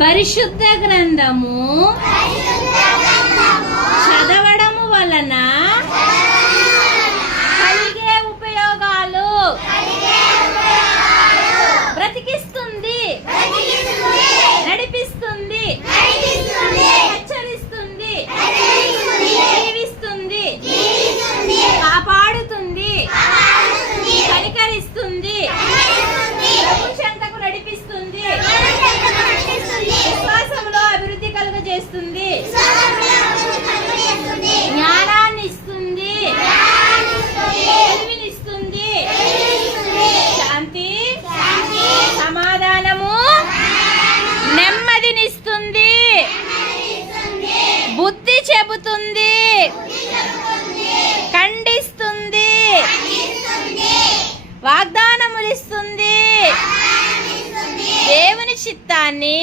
పరిశుద్ధ గ్రంథము చదవడము వలన కలిగే ఉపయోగాలు బ్రతికిస్తుంది, నడిపిస్తుంది, హెచ్చరిస్తుంది, జీవిస్తుంది, కాపాడుతుంది, కనికరిస్తుంది, చెంతకు నడిపిస్తుంది, విశ్వాసంలో అభివృద్ధి కలుగజేస్తుంది, జ్ఞానాన్ని ఇస్తుంది, తెలివినిస్తుంది, శాంతి, సమాధానము, నెమ్మదినిస్తుంది, బుద్ధి చెబుతుంది, ఖండిస్తుంది, వాగ్దానములిస్తుంది, దేవుని చిత్తాన్ని